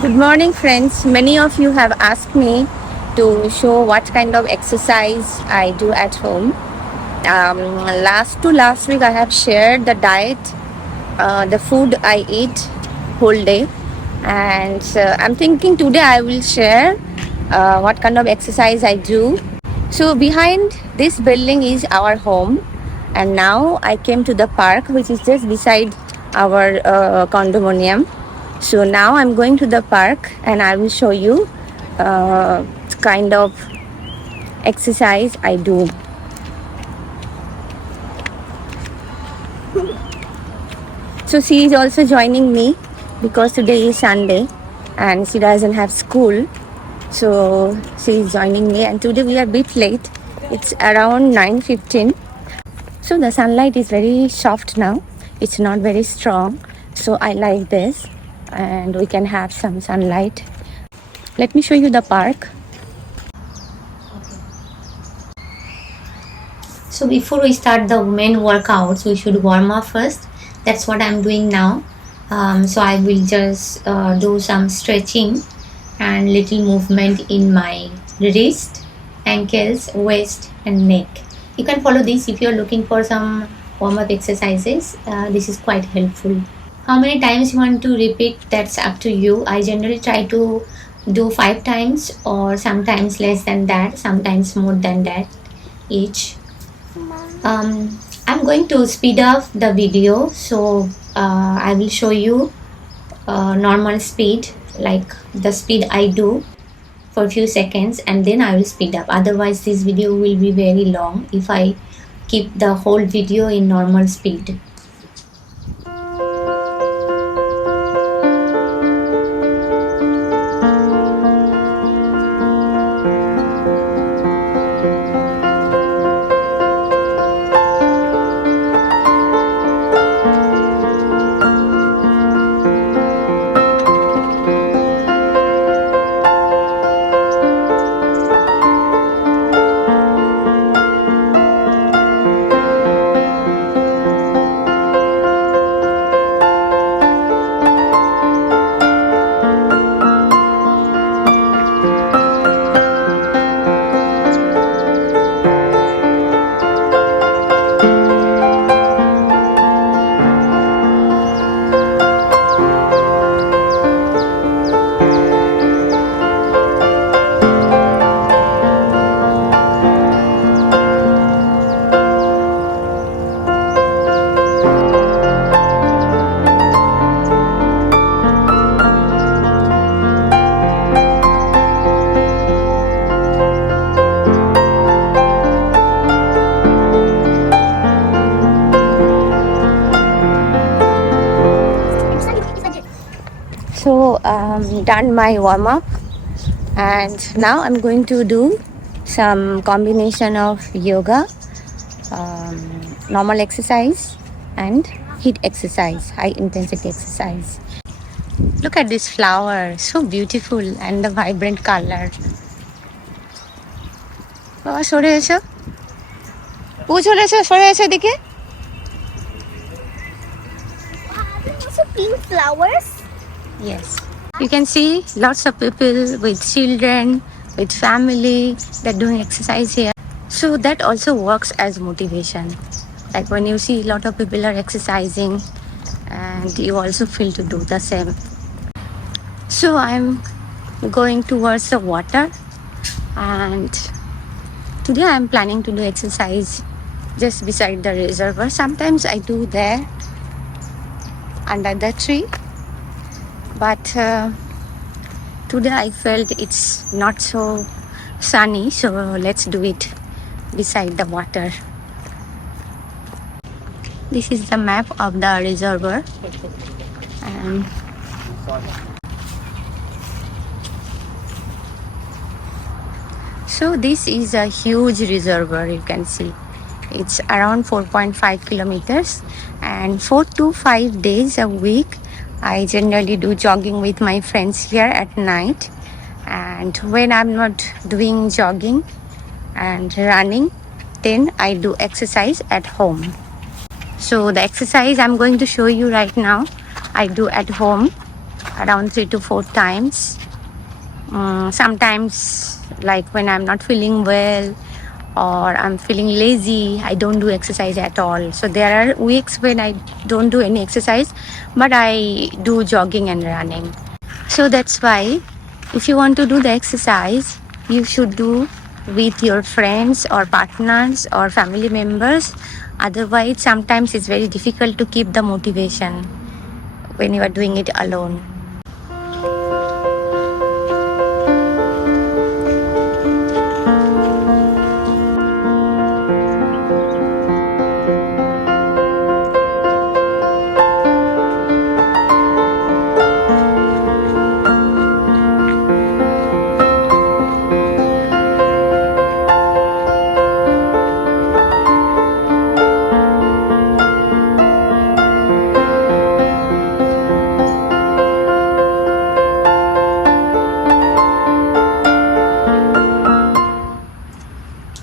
Good morning, friends. Many of you have asked me to show what kind of exercise I do at home. Last week, I have shared the diet, the food I eat whole day, and I'm thinking today I will share what kind of exercise I do. So behind this building is our home, and now I came to the park, which is just beside our condominium. So now I'm going to the park and I will show you kind of exercise I do. So she is also joining me because today is Sunday and she doesn't have school. So she is joining me, and today we are a bit late. It's around 9:15. So the sunlight is very soft now. It's not very strong. So I like this, and we can have some sunlight. Let me show you the park. So before we start the main workouts, we should warm up first. That's what I'm doing now. So I will just do some stretching and little movement in my wrist, ankles, waist and neck. You can follow this if you're looking for some warm-up exercises. This is quite helpful. How many times you want to repeat, that's up to you. I generally try to do 5 times or sometimes less than that, sometimes more than that each. I'm going to speed up the video, so I will show you normal speed, like the speed I do for a few seconds, and then I will speed up. Otherwise this video will be very long if I keep the whole video in normal speed. So done my warm-up, and now I'm going to do some combination of yoga, normal exercise and heat exercise, high intensity exercise. Look at this flower, so beautiful, and the vibrant color. বাবা সরে এসো, ও চলে এসো, সরে এসো দিকে। Also pink flowers. Yes, you can see lots of people with children, with family, they're doing exercise here. So that also works as motivation. Like when you see a lot of people are exercising, and you also feel to do the same. So I'm going towards the water, and today I'm planning to do exercise just beside the reservoir. Sometimes I do there under the tree, but today I felt it's not so sunny, so let's do it beside the water. This is the map of the reservoir, and so this is a huge reservoir. You can see it's around 4.5 kilometers, and 4 to 5 days a week I generally do jogging with my friends here at night. And when I'm not doing jogging and running, then I do exercise at home. So the exercise I'm going to show you right now, I do at home. around 3 to 4 times. Sometimes, like when I'm not feeling well or I'm feeling lazy, I don't do exercise at all. So there are weeks when I don't do any exercise, but I do jogging and running. So that's why if you want to do the exercise, you should do with your friends or partners or family members. Otherwise, sometimes it's very difficult to keep the motivation when you are doing it alone.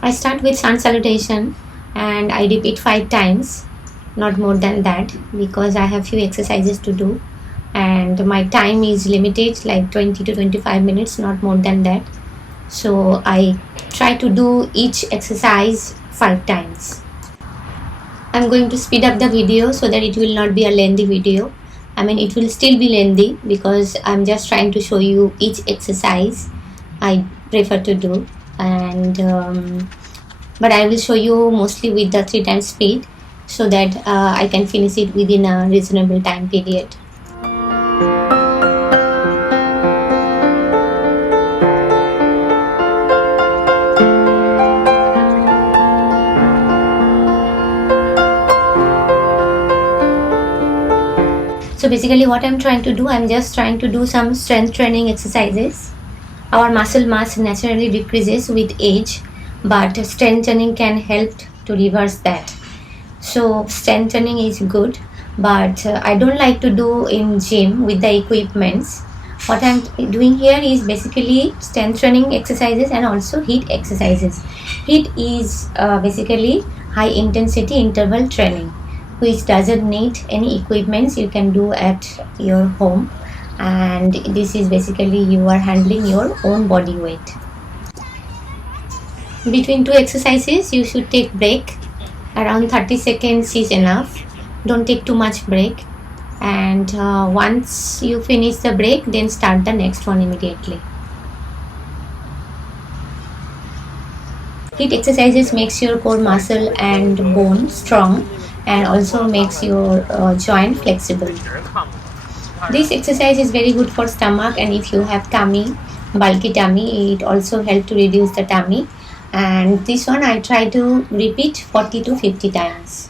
I start with sun salutation and I repeat 5 times, not more than that, because I have few exercises to do and my time is limited, like 20 to 25 minutes, not more than that. So I try to do each exercise 5 times. I'm going to speed up the video so that it will not be a lengthy video. I mean, it will still be lengthy because I'm just trying to show you each exercise I prefer to do, and but I will show you mostly with the 3 times speed so that I can finish it within a reasonable time period. So basically what I'm trying to do, I'm just trying to do some strength training exercises. Our muscle mass naturally decreases with age, but strengthening can help to reverse that. So strengthening is good, but I don't like to do in gym with the equipments. What I'm doing here is basically strengthening exercises and also HIIT exercises. HIIT is basically high intensity interval training, which doesn't need any equipments. You can do at your home, and this is basically you are handling your own body weight. Between two exercises you should take break. Around 30 seconds is enough. Don't take too much break, and once you finish the break, then start the next one immediately. HIIT exercises makes your core muscle and bone strong and also makes your joint flexible. This exercise is very good for stomach, and if you have tummy, bulky tummy, it also helps to reduce the tummy. And this one I try to repeat 40 to 50 times.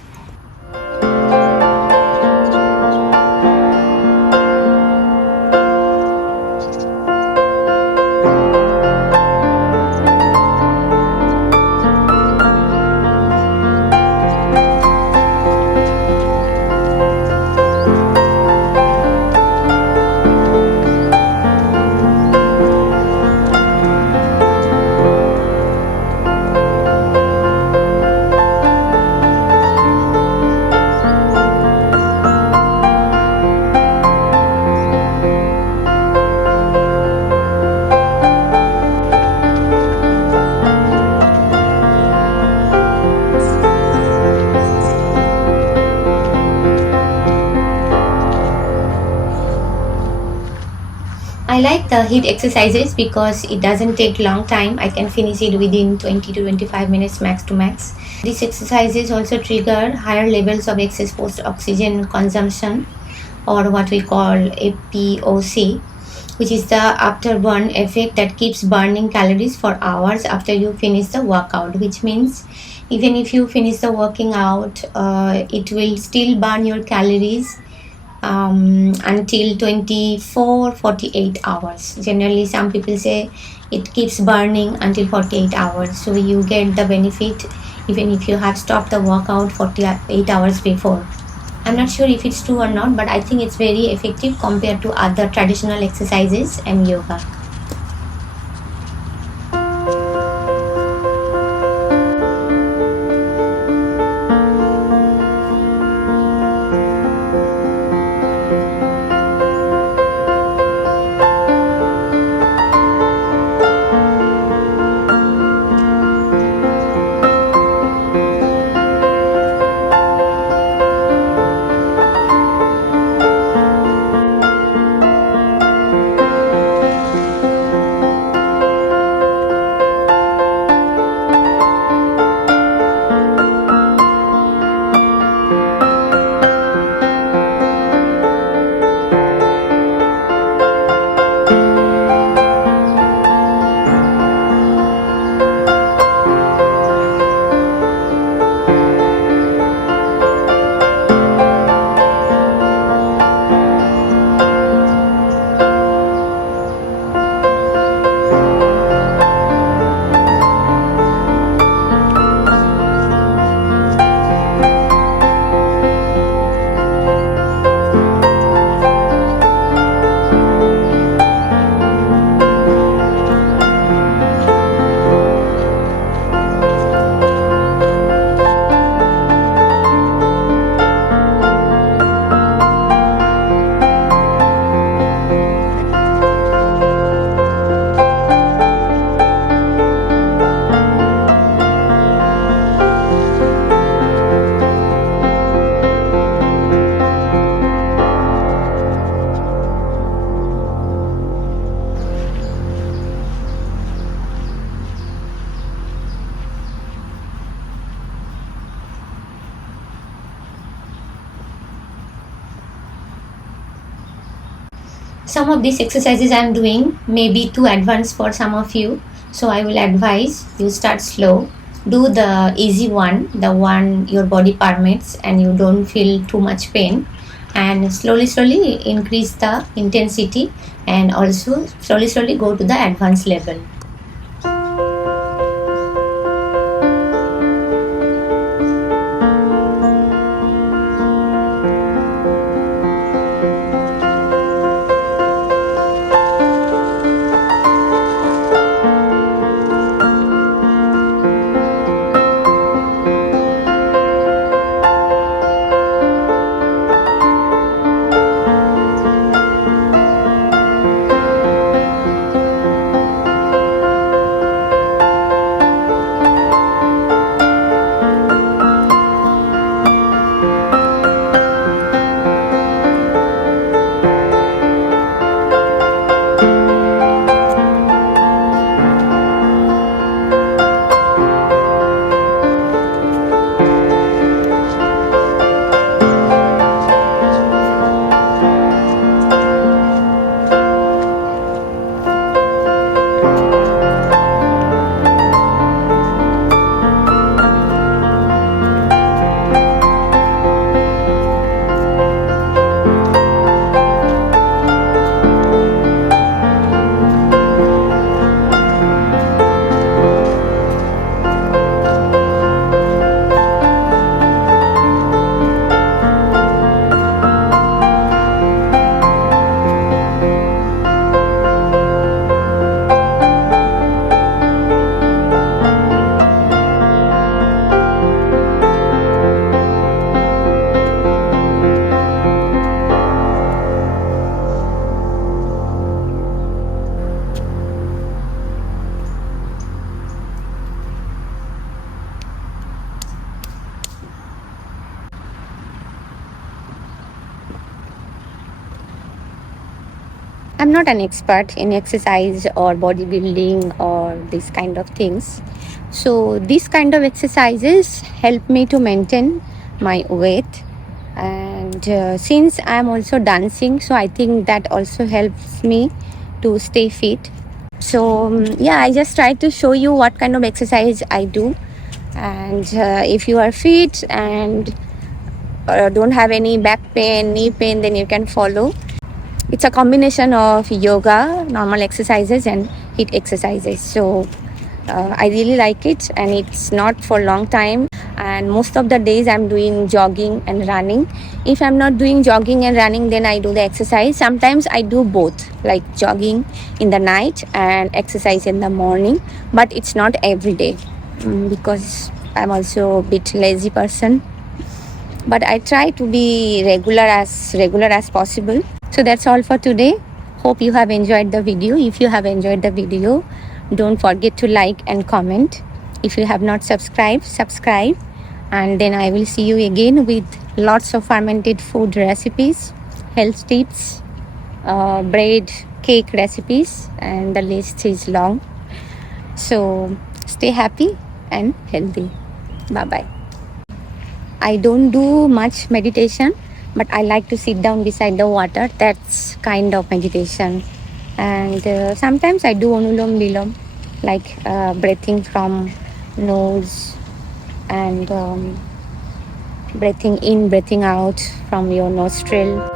I like the HIIT exercises because it doesn't take long time. I can finish it within 20 to 25 minutes max to max. These exercises also trigger higher levels of excess post oxygen consumption, or what we call APOC, which is the afterburn effect that keeps burning calories for hours after you finish the workout, which means even if you finish the working out, it will still burn your calories until 24-48 hours. Generally some people say it keeps burning until 48 hours, so you get the benefit even if you have stopped the workout 48 hours before. I'm not sure if it's true or not, but I think it's very effective compared to other traditional exercises and yoga. some of these exercises I'm doing may be too advanced for some of you, so I will advise you start slow. Do the easy one, the one your body permits and you don't feel too much pain, and slowly increase the intensity, and also slowly go to the advanced level. I'm not an expert in exercise or bodybuilding or these kind of things. So these kind of exercises help me to maintain my weight. And since I'm also dancing, so I think that also helps me to stay fit. So yeah, I just try to show you what kind of exercise I do. And if you are fit and don't have any back pain, knee pain, then you can follow. It's a combination of yoga, normal exercises, and HIIT exercises. So I really like it, and it's not for long time. And most of the days I'm doing jogging and running. If I'm not doing jogging and running, then I do the exercise. Sometimes I do both, like jogging in the night and exercise in the morning. But it's not every day because I'm also a bit lazy person. But I try to be regular as possible. So that's all for today. Hope you have enjoyed the video. If you have enjoyed the video, don't forget to like and comment. If you have not subscribed, subscribe. And then I will see you again with lots of fermented food recipes, health tips, bread, cake recipes, and the list is long. So stay happy and healthy. Bye-bye. I don't do much meditation, but I like to sit down beside the water. That's kind of meditation. And sometimes I do anulom vilom, like breathing from nose and breathing in, breathing out from your nostril.